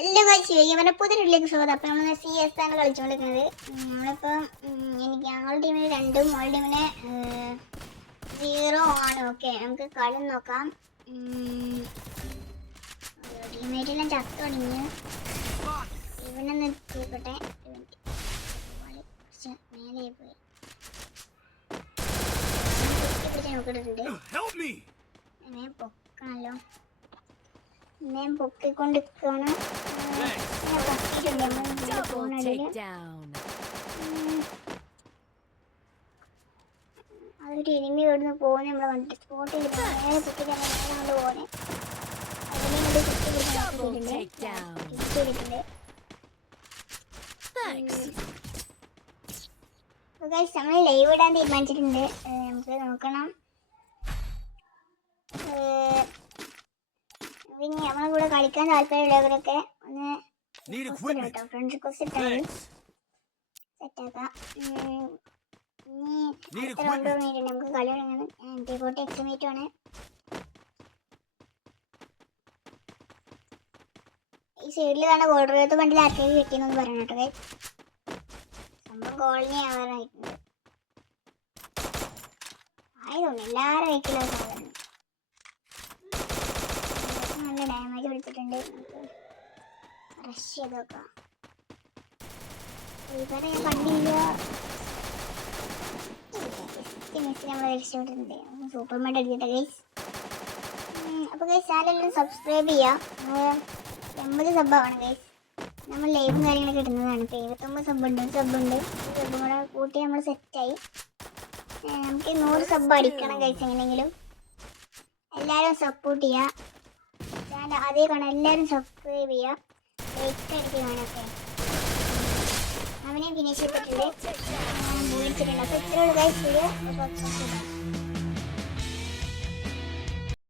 എല്ലാം കഴിച്ചു ഇവനെ പുതിയൊരിലേക്ക് സ്വാഗതം. അപ്പം നമ്മൾ CS ആണ് കളിച്ചുകൊണ്ടിരിക്കുന്നത്. നമ്മളിപ്പം ഞങ്ങളുടെ ടീമിന് 2 മോളുടെ ടീമിന് 0 ആണ്. ഓക്കെ, നമുക്ക് കളി നോക്കാം. ടീമേറ്റെല്ലാം ചത്തു തുടങ്ങി. ഇവനെ നിർത്തിക്കട്ടെ. മേലെ പോയി നോക്കിയിട്ടുണ്ട്. പൊക്കാണല്ലോ, ഞാൻ പൊക്കിക്കൊണ്ടിരിക്കുകയാണ്. അതൊരു എനിമി ഇവിടുന്ന് പോകുന്നത് നമ്മളെ കണ്ടിട്ട് സ്പോട്ട് ചെയ്തിട്ട് നേരെ കുത്തിട്ട് അങ്ങോട്ട് പോകുന്നത്. അതിനെ ചെയ്തിട്ടുണ്ട്. നമ്മൾ ലൈവ് ഇടാൻ തീരുമാനിച്ചിട്ടുണ്ട്. നമുക്ക് നോക്കണം. പിന്നെ നമ്മളെ കൂടെ കളിക്കാൻ താല്പര്യമുള്ളവരൊക്കെ ഒന്ന് കേട്ടോ, ഫ്രണ്ട്സ് റിക്വസ്റ്റ് ഇട്ടാൽ സെറ്റാക്കാം. നമുക്ക് കളി തുടങ്ങണം. T40 എക്സ്മേറ്റ് ആണ്. ഈ സൈഡിൽ കാണുന്ന ഗോൾഡ് വണ്ടിയിൽ ആർക്കേക്ക് കിട്ടിയെന്നൊന്ന് പറയണം കേട്ടോ. സംഭവം കോളനി ആവാറായിട്ടുണ്ട്. ആയതുകൊണ്ട് എല്ലാവരും കഴിക്കില്ല സാധനം. നല്ല ഡാമേജ് കൊടുത്തിട്ടുണ്ട്. റഷ് ചെയ്ത് നോക്കാം. ഇവിടെ ഞാൻ കണ്ടില്ല. നമ്മൾ രക്ഷപ്പെട്ടിട്ടുണ്ട്. സൂപ്പർ മാർട്ട് അടിക്കട്ടെ ഗൈസ്. അപ്പോൾ ഗൈസ് ചാനലെല്ലാം സബ്സ്ക്രൈബ് ചെയ്യാം. 80 സബ്ബാണ് ഗൈസ്. നമ്മൾ ലൈവും കാര്യങ്ങളൊക്കെ ഇടുന്നതാണ്. ഇപ്പോൾ 79 സബ്ബും കൂടെ കൂട്ടി നമ്മൾ സെറ്റായി. നമുക്ക് 100 സബ്ബ് അടിക്കണം ഗൈസ്. എങ്ങനെയെങ്കിലും എല്ലാവരും സപ്പോർട്ട് ചെയ്യുക. ചാനൽ അതേ കാണാം. എല്ലാവരും സബ്സ്ക്രൈബ് ചെയ്യുക, ലൈക്ക് അടിക്കുക കാണാം. അവനെ ഫിനിഷ് ചെയ്തിട്ടുണ്ട്, വിളിച്ചിട്ടുണ്ട്. അപ്പോൾ ഇത്രയുള്ള ഗൈസ് വീഡിയോ.